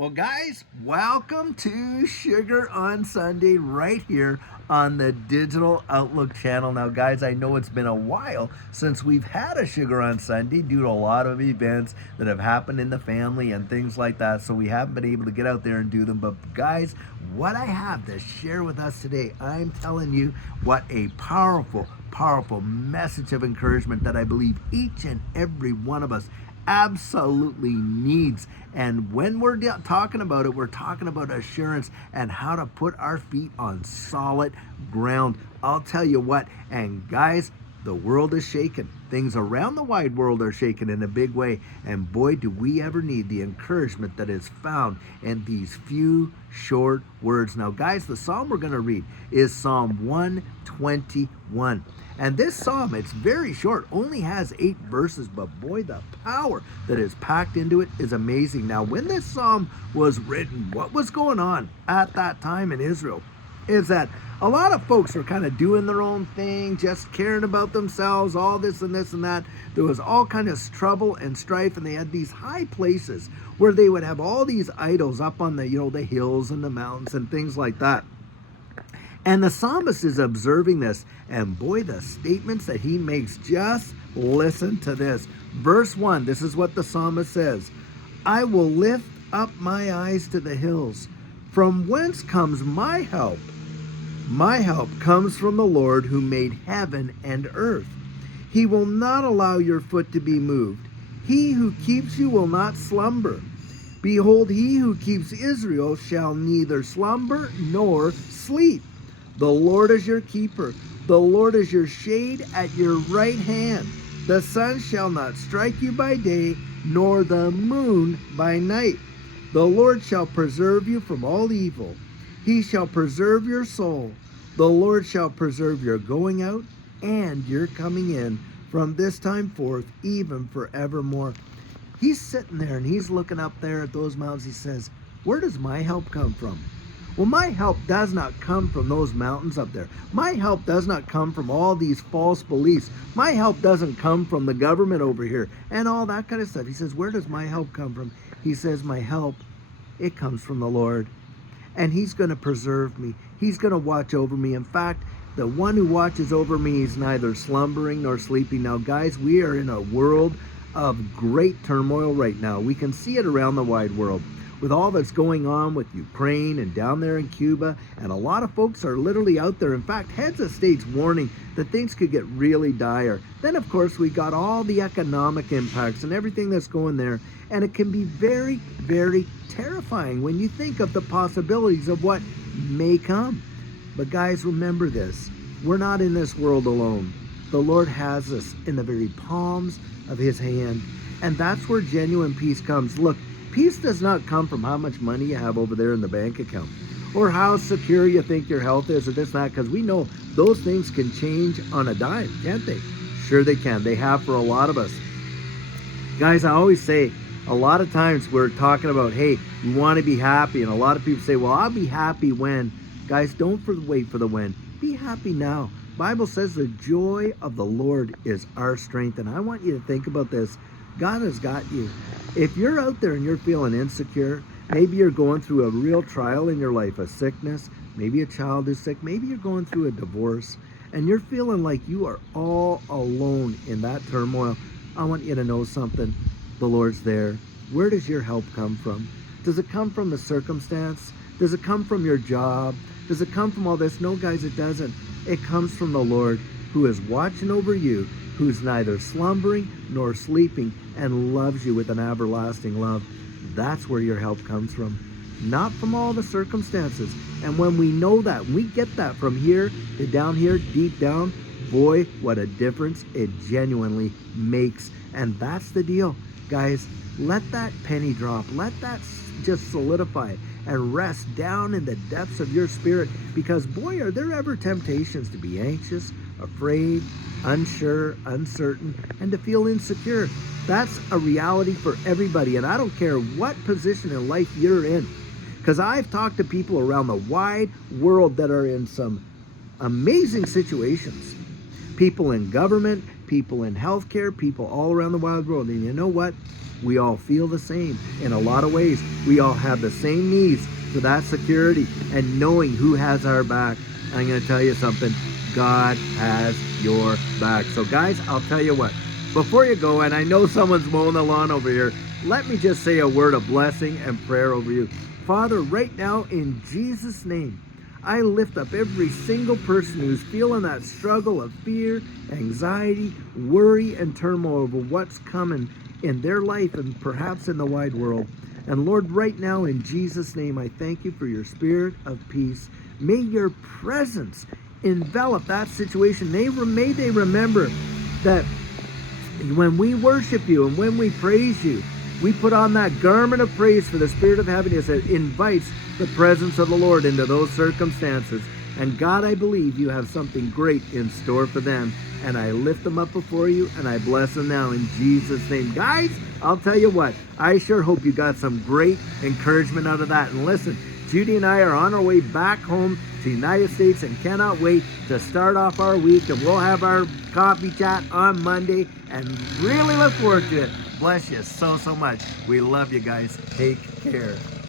Well, guys, welcome to Sugar on Sunday right here on the Digital Outlook channel. Now, guys, I know it's been a while since we've had a Sugar on Sunday due to a lot of events that have happened in the family and things like that, so we haven't been able to get out there and do them. But, guys, what I have to share with us today, I'm telling you what a powerful message of encouragement that I believe each and every one of us absolutely needs. And when we're talking about it, we're talking about assurance and how to put our feet on solid ground. I'll tell you what, and guys, the world is shaking. Things around the wide world are shaking in a big way. And boy, do we ever need the encouragement that is found in these few short words. Now, guys, the psalm we're going to read is Psalm 121. And this psalm, it's very short, only has 8 verses, but boy, the power that is packed into it is amazing. Now, when this psalm was written, what was going on at that time in Israel is that a lot of folks were kind of doing their own thing, just caring about themselves, all this and this and that. There was all kind of trouble and strife, and they had these high places where they would have all these idols up on the, the hills and the mountains and things like that. And the psalmist is observing this, and boy, the statements that he makes, just listen to this. Verse 1, this is what the psalmist says: I will lift up my eyes to the hills. From whence comes my help? My help comes from the Lord who made heaven and earth. He will not allow your foot to be moved. He who keeps you will not slumber. Behold, he who keeps Israel shall neither slumber nor sleep. The Lord is your keeper. The Lord is your shade at your right hand. The sun shall not strike you by day, nor the moon by night. The Lord shall preserve you from all evil. He shall preserve your soul. The Lord shall preserve your going out and your coming in from this time forth, even forevermore. He's sitting there and he's looking up there at those mountains. He says, where does my help come from? Well, my help does not come from those mountains up there. My help does not come from all these false beliefs. My help doesn't come from the government over here and all that kind of stuff. He says, where does my help come from? He says, my help, it comes from the Lord. And he's going to preserve me. He's going to watch over me. In fact, the one who watches over me is neither slumbering nor sleeping. Now, guys, we are in a world of great turmoil right now. We can see it around the wide world with all that's going on with Ukraine and down there in Cuba. And a lot of folks are literally out there. In fact, heads of states warning that things could get really dire. Then, of course, we got all the economic impacts and everything that's going there. And it can be very, very terrifying when you think of the possibilities of what may come. But guys, remember this. We're not in this world alone. The Lord has us in the very palms of his hand. And that's where genuine peace comes. Look, peace does not come from how much money you have over there in the bank account or how secure you think your health is or this and that, because we know those things can change on a dime, can't they? Sure they can. They have for a lot of us. Guys, I always say, a lot of times we're talking about, hey, we want to be happy. And a lot of people say, well, I'll be happy when. Guys, don't wait for the when. Be happy now. Bible says the joy of the Lord is our strength. And I want you to think about this. God has got you. If you're out there and you're feeling insecure, maybe you're going through a real trial in your life, a sickness, maybe a child is sick, maybe you're going through a divorce, and you're feeling like you are all alone in that turmoil, I want you to know something. The Lord's there. Where does your help come from? Does it come from the circumstance? Does it come from your job? Does it come from all this? No, guys, it doesn't. It comes from the Lord, who is watching over you, who's neither slumbering nor sleeping, and loves you with an everlasting love. That's where your help comes from, not from all the circumstances. And when we know that, we get that from here to down here, deep down, boy, what a difference it genuinely makes. And that's the deal. Guys, let that penny drop. Let that just solidify and rest down in the depths of your spirit, because boy, are there ever temptations to be anxious, afraid, unsure, uncertain, and to feel insecure. That's a reality for everybody, and I don't care what position in life you're in, because I've talked to people around the wide world that are in some amazing situations. People in government, people in healthcare, people all around the wide world. And you know what? we all feel the same in a lot of ways. We all have the same needs for that security and knowing who has our back. I'm going to tell you something. God has your back. So guys, I'll tell you what, before you go, and I know someone's mowing the lawn over here, let me just say a word of blessing and prayer over you. Father, right now in Jesus' name, I lift up every single person who's feeling that struggle of fear, anxiety, worry, and turmoil over what's coming in their life and perhaps in the wide world. And Lord, right now in Jesus' name, I thank you for your spirit of peace. May your presence envelop that situation. May they remember that when we worship you and when we praise you, we put on that garment of praise for the spirit of heaviness that invites the presence of the Lord into those circumstances. And God, I believe you have something great in store for them. And I lift them up before you and I bless them now in Jesus' name. Guys, I'll tell you what, I sure hope you got some great encouragement out of that. And listen, Judy and I are on our way back home to the United States and cannot wait to start off our week. And we'll have our coffee chat on Monday and really look forward to it. Bless you so much. We love you guys. Take care.